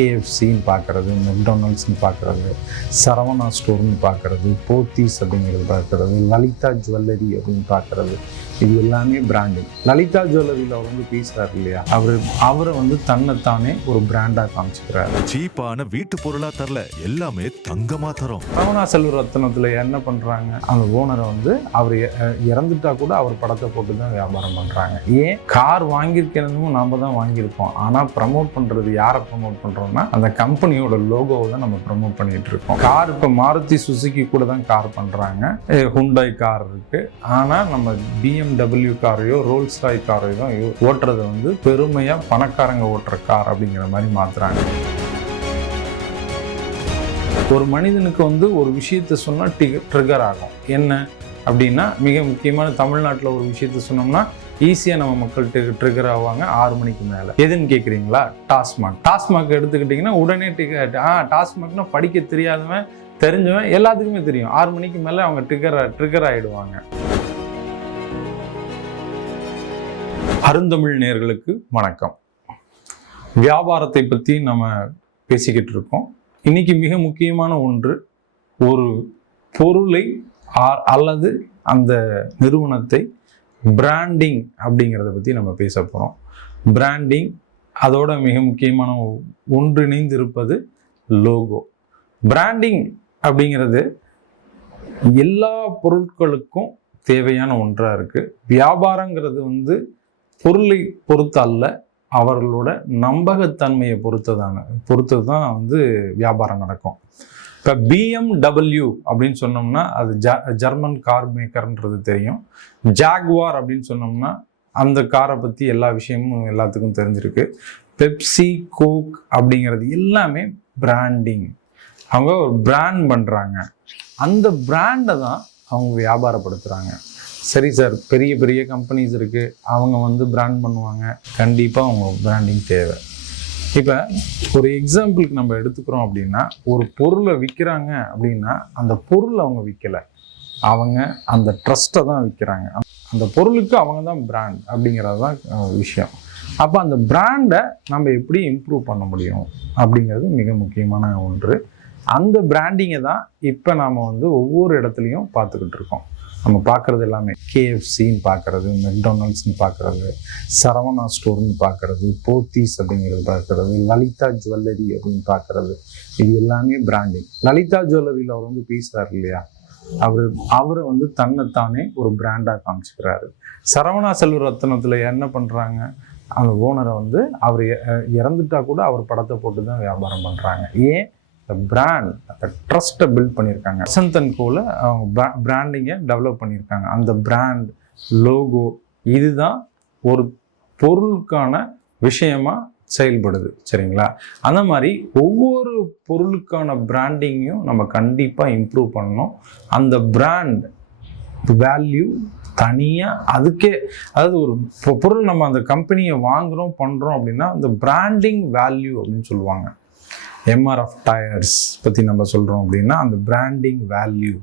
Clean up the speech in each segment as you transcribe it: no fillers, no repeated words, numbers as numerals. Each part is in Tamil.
கேஎஃப்சின்னு பார்க்குறது, மெக்டானல்ட்ஸ்ன்னு பார்க்குறது, சரவணா ஸ்டோர்னு பார்க்குறது, போத்தீஸ் அப்படிங்கிறது பார்க்குறது, லலிதா ஜுவல்லரி அப்படின்னு பார்க்குறது, இது எல்லாமே பிராண்டிங். லலிதா ஜுவல்லரியில் அவர் வந்து பேசுகிறார் இல்லையா, அவரை வந்து தன்னைத்தானே ஒரு பிராண்டாக காமிச்சுக்கிறாரு. சீப்பான வீட்டு பொருளா தரல, எல்லாமே தங்கமா தரும். சரவணா செல்வரத்னத்தில் என்ன பண்ணுறாங்க, அந்த ஓனரை வந்து அவர் இறந்துட்டா கூட அவர் படத்தை போட்டு தான் வியாபாரம் பண்ணுறாங்க. ஏன் கார் வாங்கியிருக்கிறதும் நாம் தான் வாங்கியிருப்போம், ஆனால் ப்ரமோட் பண்ணுறது யாரை ப்ரமோட் பண்ணுறோம்னா அந்த கம்பெனியோட லோகோவை தான் நம்ம ப்ரமோட் பண்ணிட்டு இருக்கோம். கார் இப்போ மாருதி சுசுகி கூட தான் கார் பண்ணுறாங்க, ஹுண்டாய் கார் இருக்குது. ஆனால் நம்ம BMW காரையோ ரோல்ஸ் ராய் காரையோ தான் ஓட்டுறதை வந்து பெருமையாக பணக்காரங்க ஓட்டுற கார் அப்படிங்கிற மாதிரி மாற்றுறாங்க. ஒரு மனிதனுக்கு வந்து ஒரு விஷயத்தை சொன்னால் ட்ரிகர் ஆகும். என்ன அப்படின்னா, மிக முக்கியமான தமிழ்நாட்டில் ஒரு விஷயத்த சொன்னோம்னா ஈஸியாக நம்ம மக்கள் ட்ரிகர் ஆவாங்க 6 மணிக்கு மேலே. எதுன்னு கேட்குறீங்களா? டாஸ்மாக் எடுத்துக்கிட்டிங்கன்னா உடனே டாஸ்மாக்னா படிக்க தெரியாதவன் தெரிஞ்சவன் எல்லாத்துக்குமே தெரியும். 6 மணிக்கு மேலே அவங்க ட்ரிகர் ஆகிடுவாங்க. அருந்தமிழ் நேயர்களுக்கு வணக்கம். வியாபாரத்தை பற்றி நம்ம பேசிக்கிட்டு இருக்கோம். இன்னைக்கு மிக முக்கியமான ஒன்று, ஒரு பொருளை அல்லது அந்த நிறுவனத்தை பிராண்டிங் அப்படிங்கிறத பற்றி நம்ம பேச போகிறோம். பிராண்டிங், அதோட மிக முக்கியமான ஒன்றிணைந்து இருப்பது லோகோ. பிராண்டிங் அப்படிங்கிறது எல்லா பொருட்களுக்கும் தேவையான ஒன்றாக இருக்குது. வியாபாரங்கிறது வந்து பொருளை பொறுத்து அல்ல, அவர்களோட நம்பகத்தன்மையை பொறுத்து தான் வந்து வியாபாரம் நடக்கும். இப்போ BMW அப்படின்னு சொன்னோம்னா அது ஜெர்மன் கார் மேக்கர்ன்றது தெரியும். ஜாக்வார் அப்படின்னு சொன்னோம்னா அந்த காரை பற்றி எல்லா விஷயமும் எல்லாத்துக்கும் தெரிஞ்சிருக்கு. பெப்சி, கோக் அப்படிங்கிறது எல்லாமே பிராண்டிங். அவங்க ஒரு பிராண்ட் பண்ணுறாங்க, அந்த பிராண்டை தான் அவங்க வியாபாரப்படுத்துகிறாங்க. சரி சார், பெரிய பெரிய கம்பெனிஸ் இருக்குது, அவங்க வந்து பிராண்ட் பண்ணுவாங்க, கண்டிப்பாக அவங்க பிராண்டிங் தேவை. இப்போ ஒரு எக்ஸாம்பிளுக்கு நம்ம எடுத்துக்கிறோம் அப்படின்னா, ஒரு பொருளை விற்கிறாங்க அப்படின்னா அந்த பொருளை அவங்க விற்கலை, அவங்க அந்த ட்ரஸ்ட்டை தான் விற்கிறாங்க. அந்த பொருளுக்கு அவங்க தான் பிராண்ட் அப்படிங்கிறது தான் விஷயம். அப்போ அந்த பிராண்டை நம்ம எப்படி இம்ப்ரூவ் பண்ண முடியும் அப்படிங்கிறது மிக முக்கியமான ஒன்று. அந்த பிராண்டிங்கை தான் இப்போ நாம் வந்து ஒவ்வொரு இடத்துலையும் பார்த்துக்கிட்டு இருக்கோம். நம்ம பார்க்குறது எல்லாமே கேஎஃப்சின்னு பார்க்குறது, மெக்டானல்ட்ஸ்ன்னு பார்க்குறது, சரவணா ஸ்டோர்னு பார்க்குறது, போத்தீஸ் அப்படிங்கிறது பார்க்குறது, லலிதா ஜுவல்லரி அப்படின்னு பார்க்குறது, இது எல்லாமே பிராண்டிங். லலிதா ஜுவல்லரியில் அவர் வந்து பேசுகிறார் இல்லையா, அவர் வந்து தன்னைத்தானே ஒரு பிராண்டாக காமிச்சுக்கிறாரு. சரவணா செல்வரத்னத்தில் என்ன பண்ணுறாங்க, அந்த ஓனரை வந்து அவர் இறந்துட்டா கூட அவர் படத்தை போட்டு தான் வியாபாரம் பண்ணுறாங்க. ஏன்? பிராண்ட், அந்த ட்ரஸ்ட்டை பில்ட் பண்ணியிருக்காங்க. வசந்த் அண்ட் கோல அவங்க பிராண்டிங்கை டெவலப் பண்ணியிருக்காங்க. அந்த பிராண்ட், லோகோ, இதுதான் ஒரு பொருளுக்கான விஷயமா செயல்படுது. சரிங்களா? அந்த மாதிரி ஒவ்வொரு பொருளுக்கான பிராண்டிங்கையும் நம்ம கண்டிப்பாக இம்ப்ரூவ் பண்ணணும். அந்த பிராண்ட் வேல்யூ தனியாக அதுக்கே, அதாவது ஒரு பொருள் நம்ம அந்த கம்பெனியை வாங்குகிறோம் பண்ணுறோம் அப்படின்னா அந்த பிராண்டிங் வேல்யூ அப்படின்னு சொல்லுவாங்க. MRF டயர்ஸ் பற்றி நம்ம சொல்கிறோம் அப்படின்னா அந்த பிராண்டிங் வேல்யூ,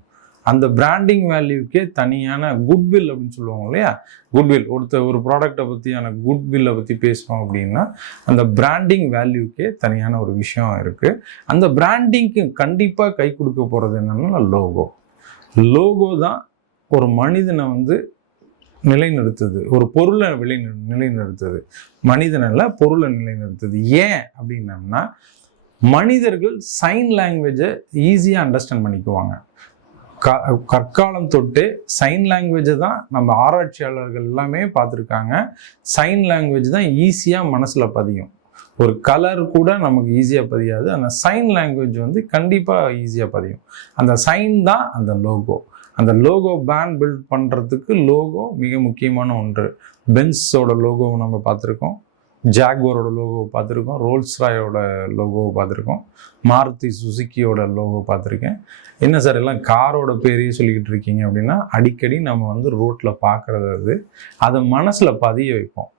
அந்த பிராண்டிங் வேல்யூக்கே தனியான குட்வில் அப்படின்னு சொல்லுவாங்க இல்லையா. குட்வில், ஒரு ப்ராடக்டை பற்றியான குட்வில்லை பற்றி பேசுகிறோம் அப்படின்னா அந்த பிராண்டிங் வேல்யூக்கே தனியான ஒரு விஷயம் இருக்குது. அந்த பிராண்டிங்க்கு கண்டிப்பாக கை கொடுக்க போகிறது என்னன்னா லோகோ தான் ஒரு மனிதனை வந்து நிலைநிறுத்துது, ஒரு பொருளை நிலைநிறுத்துது, மனிதனில் பொருளை நிலைநிறுத்துது. ஏன் அப்படின்னம்னா, மனிதர்கள் சைன் லாங்குவேஜை ஈஸியாக அண்டர்ஸ்டாண்ட் பண்ணிக்குவாங்க. கற்காலம் தொட்டு சைன் லாங்குவேஜை தான் நம்ம ஆராய்ச்சியாளர்கள் எல்லாமே பார்த்துருக்காங்க. சைன் லாங்குவேஜ் தான் ஈஸியாக மனசில் பதியும். ஒரு கலர் கூட நமக்கு ஈஸியாக பதியாது, அந்த சைன் லாங்குவேஜ் வந்து கண்டிப்பாக ஈஸியாக பதியும். அந்த சைன் தான் அந்த லோகோ. அந்த லோகோ பிராண்ட் பில்ட் பண்ணுறதுக்கு லோகோ மிக முக்கியமான ஒன்று. பென்ஸோட லோகோவை நம்ம பார்த்துருக்கோம், ஜாக்வாரோட லோகோவை பார்த்துருக்கோம், ரோல்ஸ் ராயோட லோகோவை பார்த்துருக்கோம், மாருதி சுசுக்கியோட லோகோ பார்த்துருக்கேன். என்ன சார் எல்லாம் காரோட பேரையே சொல்லிக்கிட்டு இருக்கீங்க அப்படின்னா, அடிக்கடி நம்ம வந்து ரோட்டில் பார்க்குறது அதை மனசில் பதிய வைப்போம்.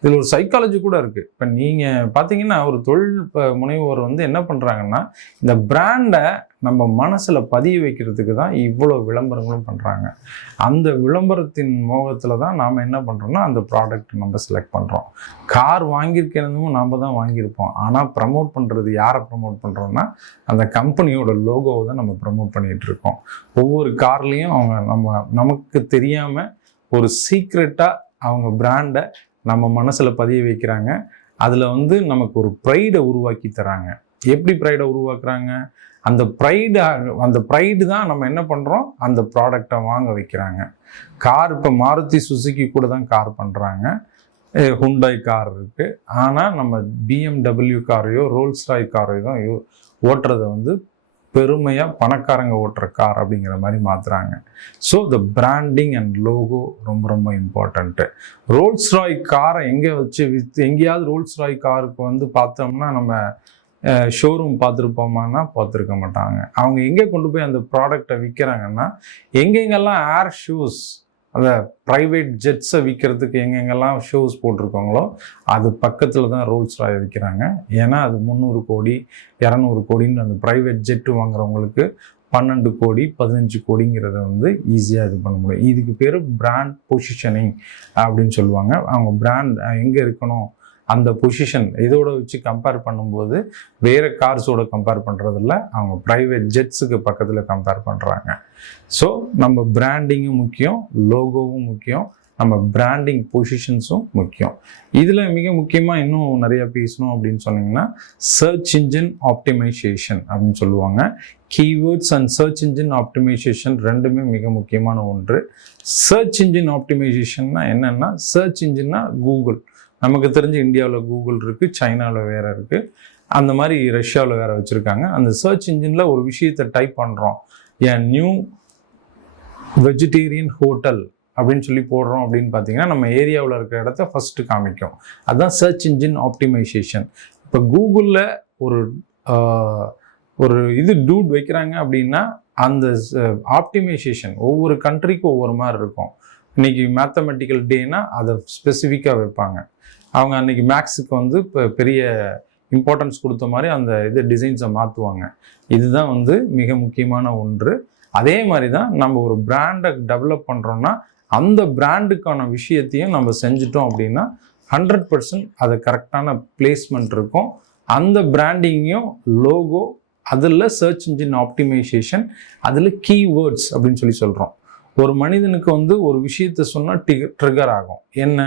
இதில் ஒரு சைக்காலஜி கூட இருக்குது. இப்போ நீங்கள் பார்த்தீங்கன்னா ஒரு தொழில் முனைவோர் வந்து என்ன பண்ணுறாங்கன்னா, இந்த பிராண்டை நம்ம மனசில் பதிய வைக்கிறதுக்கு தான் இவ்வளோ விளம்பரங்களும் பண்ணுறாங்க. அந்த விளம்பரத்தின் மோகத்தில் தான் நாம் என்ன பண்ணுறோம்னா அந்த ப்ராடக்ட் நம்ம செலக்ட் பண்ணுறோம். கார் வாங்கியிருக்கிறதும் நாம் தான் வாங்கியிருப்போம். ஆனால் ப்ரமோட் பண்ணுறது யாரை ப்ரமோட் பண்ணுறோம்னா அந்த கம்பெனியோட லோகோவை தான் நம்ம ப்ரமோட் பண்ணிகிட்டு இருக்கோம். ஒவ்வொரு கார்லேயும் அவங்க நமக்கு தெரியாமல் ஒரு சீக்ரெட்டாக அவங்க பிராண்டை நம்ம மனசில் பதிய வைக்கிறாங்க. அதில் வந்து நமக்கு ஒரு ப்ரைடை உருவாக்கி தராங்க. எப்படி ப்ரைடை உருவாக்குறாங்க? அந்த ப்ரைடு தான் நம்ம என்ன பண்ணுறோம், அந்த ப்ராடக்டை வாங்க வைக்கிறாங்க. கார் இப்போ மாருதி சுசுகி கூட தான் கார் பண்ணுறாங்க, ஹுண்டாய் கார் இருக்குது. ஆனால் நம்ம BMW காரையோ ரோல்ஸ் ராய் காரையோ தான் ஓட்டுறதை வந்து பெருமையாக பணக்காரங்க ஓட்டுற கார் அப்படிங்கிற மாதிரி மாற்றுறாங்க. So the branding and logo ரொம்ப ரொம்ப இம்பார்ட்டண்ட்டு. ரோல்ஸ் ராய் காரை எங்கே வச்சு எங்கேயாவது ரோல்ஸ் ராய் காருக்கு வந்து பார்த்தோம்னா நம்ம ஷோரூம் பார்த்துருப்போமான்னா பார்த்துருக்க மாட்டாங்க. அவங்க எங்கே கொண்டு போய் அந்த ப்ராடக்டை விற்கிறாங்கன்னா, எங்கெங்கெல்லாம் ஏர் ஷூஸ் அந்த ப்ரைவேட் ஜெட்ஸை விற்கிறதுக்கு எங்கெங்கெல்லாம் ஷோஸ் போட்டிருக்காங்களோ அது பக்கத்தில் தான் ரோல்ஸ் ராய் விற்கிறாங்க. ஏன்னா அது 300 கோடி 200 கோடின்னு அந்த ப்ரைவேட் ஜெட்டு வாங்குறவங்களுக்கு 12 கோடி 15 கோடிங்கிறத வந்து ஈஸியாக இது பண்ண முடியும். இதுக்கு பேர் பிராண்ட் பொசிஷனிங் அப்படின்னு சொல்லுவாங்க. அவங்க பிராண்ட் எங்கே இருக்கணும், அந்த பொசிஷன் இதோட வச்சு கம்பேர் பண்ணும்போது வேறு கார்ஸோட கம்பேர் பண்ணுறதில்ல, அவங்க ப்ரைவேட் ஜெட்ஸுக்கு பக்கத்தில் கம்பேர் பண்ணுறாங்க. ஸோ நம்ம பிராண்டிங்கும் முக்கியம், லோகோவும் முக்கியம், நம்ம பிராண்டிங் பொசிஷன்ஸும் முக்கியம். இதில் மிக முக்கியமாக இன்னும் நிறைய பேசணும் அப்படின்னு சொன்னீங்கன்னா சர்ச் இன்ஜின் ஆப்டிமைசேஷன் அப்படின்னு சொல்லுவாங்க. Keywords and search engine optimisation ரெண்டுமே மிக முக்கியமான ஒன்று. சர்ச் இன்ஜின் ஆப்டிமைசேஷன்னா என்னென்னா, சர்ச் இன்ஜின்னா கூகுள். நமக்கு தெரிஞ்சு இந்தியாவில் கூகுள் இருக்குது, சைனாவில் வேறு இருக்குது, அந்த மாதிரி ரஷ்யாவில் வேறு வச்சுருக்காங்க. அந்த சர்ச் இன்ஜினில் ஒரு விஷயத்தை டைப் பண்ணுறோம், ஏன் நியூ வெஜிடேரியன் ஹோட்டல் அப்படின்னு சொல்லி போடுறோம் அப்படின்னு பார்த்தீங்கன்னா நம்ம ஏரியாவில் இருக்கிற இடத்த ஃபஸ்ட்டு காமிக்கும். அதுதான் சர்ச் இன்ஜின் ஆப்டிமைசேஷன். இப்போ கூகுளில் ஒரு டூட் வைக்கிறாங்க அப்படின்னா அந்த ஆப்டிமைசேஷன் ஒவ்வொரு கண்ட்ரிக்கும் ஒவ்வொரு மாதிரி இருக்கும். இன்றைக்கி மேத்தமெட்டிக்கல் டேனா அதை ஸ்பெசிஃபிக்காக வைப்பாங்க. அவங்க அன்றைக்கி மேக்ஸுக்கு வந்து இப்போ பெரிய இம்பார்ட்டன்ஸ் கொடுத்த மாதிரி அந்த டிசைன்ஸை மாற்றுவாங்க. இதுதான் வந்து மிக முக்கியமான ஒன்று. அதே மாதிரி தான் நம்ம ஒரு பிராண்டை டெவலப் பண்ணுறோன்னா அந்த பிராண்டுக்கான விஷயத்தையும் நம்ம செஞ்சிட்டோம் அப்படின்னா 100% அது கரெக்டான பிளேஸ்மெண்ட் இருக்கும். அந்த பிராண்டிங்கையும் லோகோ, அதில் சர்ச் இன்ஜின் ஆப்டிமைசேஷன், அதில் கீவேர்ட்ஸ் அப்படின்னு சொல்லி சொல்கிறோம். ஒரு மனிதனுக்கு வந்து ஒரு விஷயத்தை சொன்னால் ட்ரிகர் ஆகும். என்ன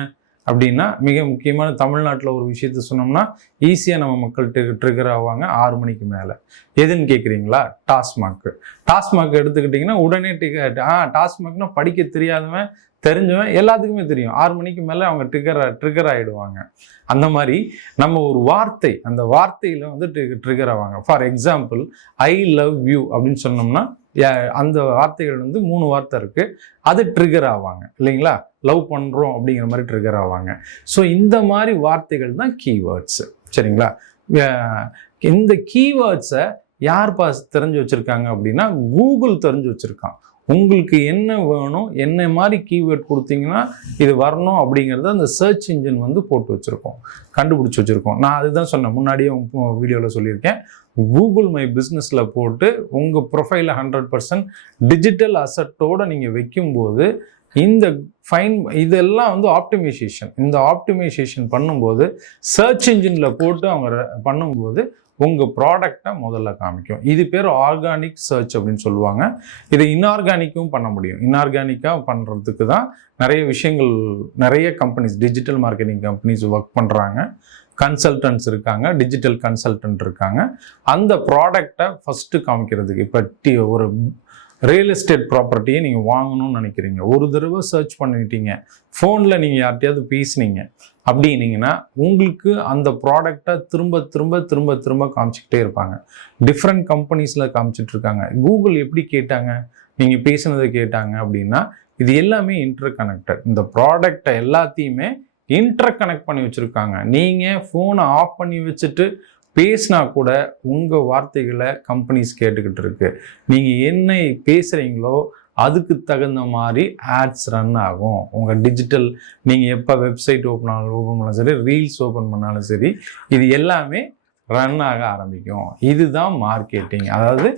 அப்படின்னா, மிக முக்கியமான தமிழ்நாட்டில் ஒரு விஷயத்த சொன்னோம்னா ஈஸியாக நம்ம மக்கள் ட்ரிகர் ஆவாங்க 6 மணிக்கு மேலே. எதுன்னு கேட்குறீங்களா? டாஸ்மாக் எடுத்துக்கிட்டிங்கன்னா உடனே டாஸ்மாக்னா படிக்க தெரியாதவன் தெரிஞ்சவன் எல்லாத்துக்குமே தெரியும். 6 மணிக்கு மேலே அவங்க ட்ரிகர் ஆகிடுவாங்க. அந்த மாதிரி நம்ம ஒரு வார்த்தை, அந்த வார்த்தையில் வந்து ட்ரிகர் ஆவாங்க. For example I love you அப்படின்னு சொன்னோம்னா அந்த வார்த்தைகள் வந்து 3 வார்த்தை இருக்குது, அது ட்ரிகர் ஆவாங்க இல்லைங்களா? லவ் பண்ணுறோம் அப்படிங்கிற மாதிரி ட்ரிகர் ஆவாங்க. ஸோ இந்த மாதிரி வார்த்தைகள் தான் கீவேர்ட்ஸு. சரிங்களா? இந்த கீவேர்ட்ஸை யார் தெரிஞ்சு வச்சுருக்காங்க அப்படின்னா கூகுள் தெரிஞ்சு வச்சுருக்கான். உங்களுக்கு என்ன வேணும், என்ன மாதிரி கீவேர்ட் கொடுத்தீங்கன்னா இது வரணும் அப்படிங்கிறத அந்த சர்ச் இன்ஜின் வந்து போட்டு வச்சுருக்கோம், கண்டுபிடிச்சி வச்சுருக்கோம். நான் அதுதான் சொன்னேன், முன்னாடியே வீடியோவில் சொல்லியிருக்கேன். கூகுள் மை பிஸ்னஸில் போட்டு உங்கள் ப்ரொஃபைலை 100% டிஜிட்டல் அசட்டோடு நீங்கள் வைக்கும்போது இதெல்லாம் வந்து ஆப்டிமைசேஷன். இந்த ஆப்டிமைசேஷன் பண்ணும்போது சர்ச் இன்ஜினில் போட்டு அவங்க பண்ணும்போது உங்கள் ப்ராடக்டை முதல்ல காமிக்கும். இது பேர் ஆர்கானிக் சர்ச் அப்படின்னு சொல்லுவாங்க. இதை இன்ஆர்கானிக்கும் பண்ண முடியும். இன்ஆர்கானிக்காக பண்ணுறதுக்கு தான் நிறைய விஷயங்கள், நிறைய companies, digital marketing companies work பண்ணுறாங்க. கன்சல்டன்ட்ஸ் இருக்காங்க, டிஜிட்டல் கன்சல்டன்ட் இருக்காங்க. அந்த ப்ராடக்டை ஃபஸ்ட்டு காமிக்கிறதுக்கு, இப்போ ஒரு ரியல் எஸ்டேட் ப்ராப்பர்ட்டியை நீங்கள் வாங்கணும்னு நினைக்கிறீங்க, ஒரு தடவை சர்ச் பண்ணிட்டீங்க, ஃபோனில் நீங்கள் யார்கிட்டையாவது பேசுனீங்க அப்படின்னீங்கன்னா உங்களுக்கு அந்த ப்ராடக்டை திரும்ப திரும்ப திரும்ப திரும்ப காமிச்சிக்கிட்டே இருப்பாங்க. டிஃப்ரெண்ட் கம்பெனிஸில் காமிச்சிட்ருக்காங்க. கூகுள் எப்படி கேட்டாங்க, நீங்கள் பேசுனதை கேட்டாங்க அப்படின்னா இது எல்லாமே இன்டர் கனெக்டட். இந்த ப்ராடக்டை எல்லாத்தையுமே இன்டர் கனெக்ட் பண்ணி வச்சுருக்காங்க. நீங்கள் ஃபோனை ஆஃப் பண்ணி வச்சுட்டு பேசினா கூட உங்கள் வார்த்தைகளை கம்பெனிஸ் கேட்டுக்கிட்டு இருக்கு. நீங்கள் என்ன பேசுகிறீங்களோ அதுக்கு தகுந்த மாதிரி ஆட்ஸ் ரன் ஆகும். உங்கள் டிஜிட்டல் நீங்கள் எப்போ வெப்சைட் ஓப்பன் பண்ணாலும் சரி, ரீல்ஸ் ஓப்பன் பண்ணாலும் சரி, இது எல்லாமே ரன் ஆக ஆரம்பிக்கும். இதுதான் மார்க்கெட்டிங், அதாவது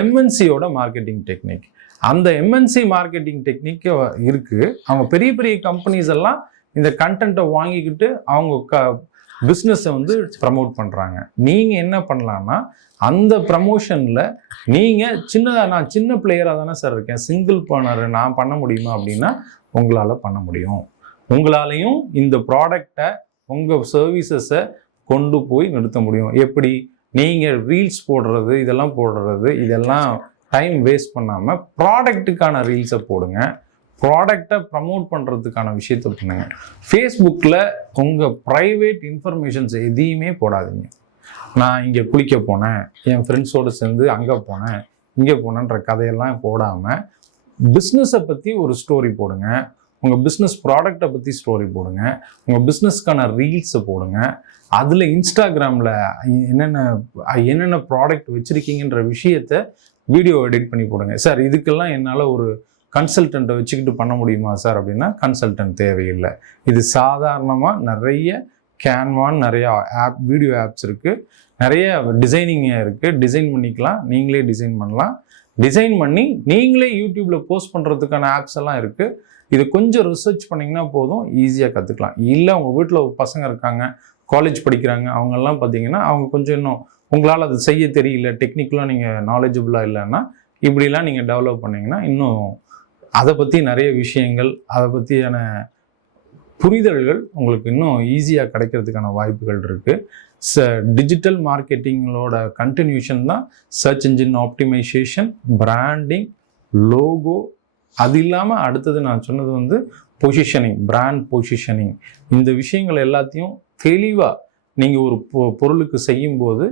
எம்என்சியோட மார்க்கெட்டிங் டெக்னிக். அந்த எம்என்சி மார்க்கெட்டிங் டெக்னிக் இருக்குது. அவங்க பெரிய பெரிய கம்பெனிஸ் எல்லாம் இந்த கண்டென்ட்டை வாங்கிக்கிட்டு அவங்க பிஸ்னஸை வந்து ப்ரமோட் பண்ணுறாங்க. நீங்கள் என்ன பண்ணலான்னா, அந்த ப்ரமோஷனில் நீங்கள் நான் சின்ன பிளேயராக தானே சார் இருக்கேன், சிங்கிள் பர்னர் நான் பண்ண முடியுமா அப்படின்னா உங்களால் பண்ண முடியும். உங்களாலையும் இந்த ப்ராடக்டை, உங்கள் சர்வீசஸை கொண்டு போய் நிறுத்த முடியும். எப்படி? நீங்கள் ரீல்ஸ் போடுறது, இதெல்லாம் டைம் வேஸ்ட் பண்ணாமல் ப்ராடக்ட்டுக்கான ரீல்ஸை போடுங்க. ப்ராடக்டை ப்ரமோட் பண்ணுறதுக்கான விஷயத்த பண்ணுங்க. ஃபேஸ்புக்கில் உங்கள் ப்ரைவேட் இன்ஃபர்மேஷன்ஸ் எதையுமே போடாதீங்க. நான் இங்கே குளிக்க போனேன், என் ஃப்ரெண்ட்ஸோடு சேர்ந்து அங்கே போனேன், இங்கே போனேன்ற கதையெல்லாம் போடாமல் பிஸ்னஸை பற்றி ஒரு ஸ்டோரி போடுங்க. உங்கள் பிஸ்னஸ் ப்ராடக்டை பற்றி ஸ்டோரி போடுங்க. உங்கள் பிஸ்னஸ்க்கான ரீல்ஸை போடுங்க. அதில் இன்ஸ்டாகிராமில் என்னென்ன ப்ராடக்ட் வச்சுருக்கீங்கன்ற விஷயத்த வீடியோ எடிட் பண்ணி போடுங்க. சார் இதுக்கெல்லாம் என்னால் ஒரு கன்சல்டண்ட்டை வச்சுக்கிட்டு பண்ண முடியுமா சார் அப்படின்னா கன்சல்டன்ட் தேவையில்லை. இது சாதாரணமாக நிறைய கேன்வான்னு நிறைய வீடியோ ஆப்ஸ் இருக்குது, நிறைய டிசைனிங் இருக்குது. டிசைன் பண்ணிக்கலாம், நீங்களே டிசைன் பண்ணலாம். டிசைன் பண்ணி நீங்களே யூடியூப்பில் போஸ்ட் பண்ணுறதுக்கான ஆப்ஸ் எல்லாம் இருக்குது. இது கொஞ்சம் ரிசர்ச் பண்ணிங்கன்னா போதும், ஈஸியாக கற்றுக்கலாம். இல்லை உங்கள் வீட்டில் பசங்க இருக்காங்க, காலேஜ் படிக்கிறாங்க, அவங்கெல்லாம் பார்த்தீங்கன்னா அவங்க கொஞ்சம் இன்னும் உங்களால் அது செய்ய தெரியல, டெக்னிக்கலாக நீங்கள் நாலேஜபிளாக இல்லைன்னா இப்படிலாம் நீங்கள் டெவலப் பண்ணிங்கன்னா இன்னும் அதை பற்றி நிறைய விஷயங்கள், அதை பற்றியான புரிதல்கள் உங்களுக்கு இன்னும் ஈஸியாக கிடைக்கிறதுக்கான வாய்ப்புகள் இருக்குது. டிஜிட்டல் மார்க்கெட்டிங்களோட கண்டினியூஷன் தான் search engine optimisation, branding, logo. அது இல்லாமல் அடுத்தது நான் சொன்னது வந்து பொசிஷனிங், பிராண்ட் பொசிஷனிங். இந்த விஷயங்கள் எல்லாத்தையும் தெளிவாக நீங்கள் ஒரு பொருளுக்கு செய்யும்போது,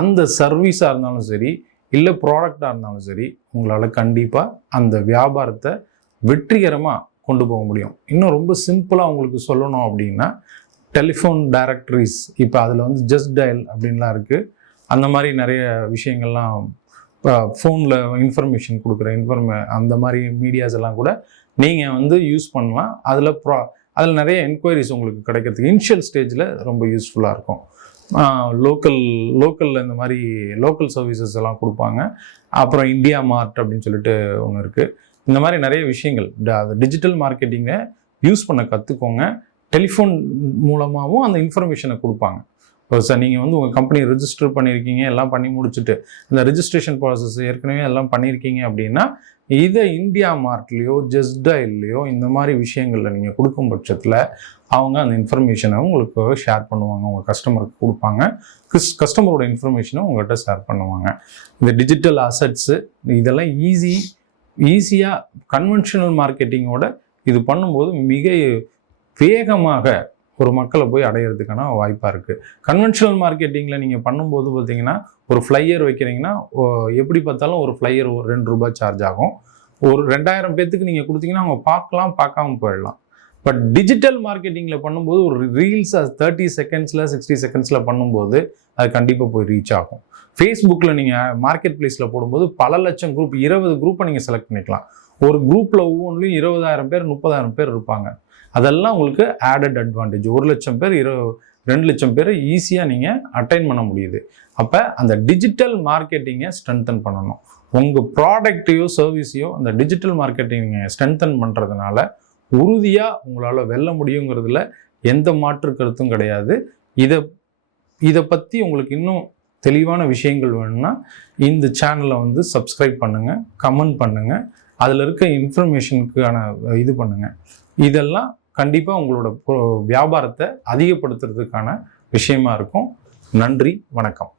அந்த சர்வீஸாக இருந்தாலும் சரி, இல்லை ப்ராடக்டாக இருந்தாலும் சரி, உங்களால் கண்டிப்பாக அந்த வியாபாரத்தை வெற்றிகரமாக கொண்டு போக முடியும். இன்னும் ரொம்ப சிம்பிளாக உங்களுக்கு சொல்லணும் அப்படின்னா, டெலிஃபோன் டைரக்டரிஸ், இப்போ அதில் வந்து ஜஸ்ட் டயல் அப்படின்லாம் இருக்குது. அந்த மாதிரி நிறைய விஷயங்கள்லாம் ஃபோனில் இன்ஃபர்மேஷன் கொடுக்குற அந்த மாதிரி மீடியாஸ் எல்லாம் கூட நீங்கள் வந்து யூஸ் பண்ணலாம். அதில் நிறைய என்கொயரிஸ் உங்களுக்கு கிடைக்கிறதுக்கு இனிஷியல் ஸ்டேஜில் ரொம்ப யூஸ்ஃபுல்லாக இருக்கும். லோக்கலில் இந்த மாதிரி லோக்கல் சர்வீசஸ் எல்லாம் கொடுப்பாங்க. அப்புறம் இந்தியா மார்ட் அப்படின்னு சொல்லிட்டு ஒன்று இருக்குது. இந்த மாதிரி நிறைய விஷயங்கள் டிஜிட்டல் மார்க்கெட்டிங்கை யூஸ் பண்ண கற்றுக்கோங்க. டெலிஃபோன் மூலமாகவும் அந்த இன்ஃபர்மேஷனை கொடுப்பாங்க. சார் நீங்கள் வந்து உங்கள் கம்பெனி ரெஜிஸ்டர் பண்ணியிருக்கீங்க, எல்லாம் பண்ணி முடிச்சுட்டு இந்த ரெஜிஸ்ட்ரேஷன் ப்ராசஸ் ஏற்கனவே எல்லாம் பண்ணியிருக்கீங்க அப்படின்னா, இதை இந்தியா மார்ட்லேயோ ஜஸ்ட் டயல்லையோ இந்த மாதிரி விஷயங்களில் நீங்கள் கொடுக்கும் பட்சத்தில் அவங்க அந்த இன்ஃபர்மேஷனை உங்களுக்கு ஷேர் பண்ணுவாங்க, உங்கள் கஸ்டமருக்கு கொடுப்பாங்க. கஸ்டமரோட இன்ஃபர்மேஷனை உங்கள்கிட்ட ஷேர் பண்ணுவாங்க. இந்த டிஜிட்டல் அசட்ஸு இதெல்லாம் ஈஸியாக கன்வென்ஷனல் மார்க்கெட்டிங்கோட இது பண்ணும்போது மிக வேகமாக ஒரு மக்களை போய் அடையிறதுக்கான வாய்ப்பாக இருக்குது. கன்வென்ஷனல் மார்க்கெட்டிங்கில் நீங்கள் பண்ணும்போது பார்த்தீங்கன்னா, ஒரு ஃப்ளையர் வைக்கிறீங்கன்னா எப்படி பார்த்தாலும் ஒரு ஃப்ளையர் ஒரு ₹2 சார்ஜ் ஆகும். ஒரு 2000 பேர்த்துக்கு நீங்கள் கொடுத்தீங்கன்னா அவங்க பார்க்கலாம், பார்க்காம போயிடலாம். பட் டிஜிட்டல் மார்க்கெட்டிங்கில் பண்ணும்போது ஒரு ரீல்ஸ் 30 செகண்ட்ஸில் 60 செகண்ட்ஸில் பண்ணும்போது அது கண்டிப்பாக போய் ரீச் ஆகும். ஃபேஸ்புக்கில் நீங்கள் மார்க்கெட் பிளேஸில் போடும்போது பல லட்சம் குரூப், 20 குரூப்பை நீங்கள் செலக்ட் பண்ணிக்கலாம். ஒரு குரூப்பில் ஒவ்வொன்றிலையும் 20,000 பேர் 30,000 பேர் இருப்பாங்க. அதெல்லாம் உங்களுக்கு ஆடட் அட்வான்டேஜ். 1,00,000 பேர் 2,00,000 பேரை ஈஸியாக நீங்கள் அட்டைன் பண்ண முடியுது. அப்போ அந்த டிஜிட்டல் மார்க்கெட்டிங்கை ஸ்ட்ரென்தன் பண்ணணும். உங்கள் ப்ராடக்டையோ சர்வீஸையோ அந்த டிஜிட்டல் மார்க்கெட்டிங்கை ஸ்ட்ரென்தன் பண்ணுறதுனால உறுதியாக உங்களால் வெல்ல முடியுங்கிறதுல எந்த மாற்று கருத்தும் கிடையாது. இதை பற்றி உங்களுக்கு இன்னும் தெளிவான விஷயங்கள் வேணும்னா இந்த சேனலை வந்து சப்ஸ்கிரைப் பண்ணுங்கள், கமெண்ட் பண்ணுங்கள், அதில் இருக்க இன்ஃபர்மேஷனுக்கான இது பண்ணுங்கள். இதெல்லாம் கண்டிப்பாக உங்களோட வியாபாரத்தை அதிகப்படுத்துறதுக்கான விஷயமா இருக்கும். நன்றி, வணக்கம்.